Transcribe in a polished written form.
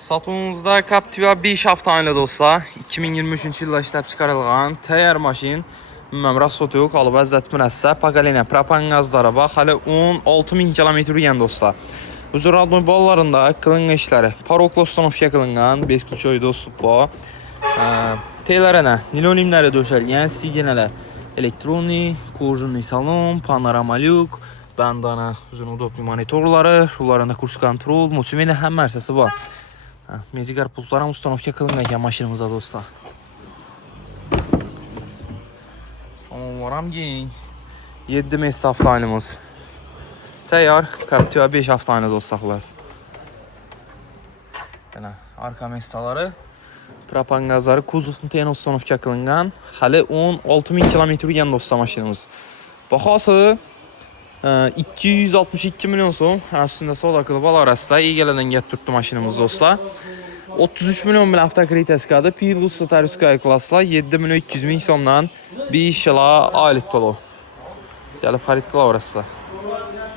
Satımımızda Captiva 5 avtomobil dostlar. 2023 yılda işləb çıxarılğan təyər maşın. Ümumən Rasotuk, alı vəzzət mürəssə, Paqalina, propan qazlara bax, hələ 16.000 km yürüyən dostlar. Bu radnoy ballarında qılınqa işləri, parokla ustanovka qılınğan, 5 ключoy dostlar bu. Teylərənə, nilonimləri döşəlgən, sigenələr, elektroni, kojunlu salon, panorama lyuk, bandana, uzun udobli monitorları, rularında kurs kontrol, multimediya həm mərsəsi var. Mezigar pultlara ustanovka qılınqan maşınımızda dostlar. Salon varam geng. 7 mesli avtomobilimiz. Təyar Captiva 5 avtomobil dostlar. Yəni arka mesdaları, propan qazları, kuzovun təyən ustanovka qılınqan. Hələ 16.000 km yürüyən dostlar maşınımız. Baxası 262 milyon so'm aslında soda qılbal arasında iyi gələn gətirtdi maşınımız dostlar. 33 milyon min avtokrites qadı. Pirus Tariskaya klasla 7 milyon 200 min so'mdan 5 yıla aylık dolu. Gəlib xarid qıla orası.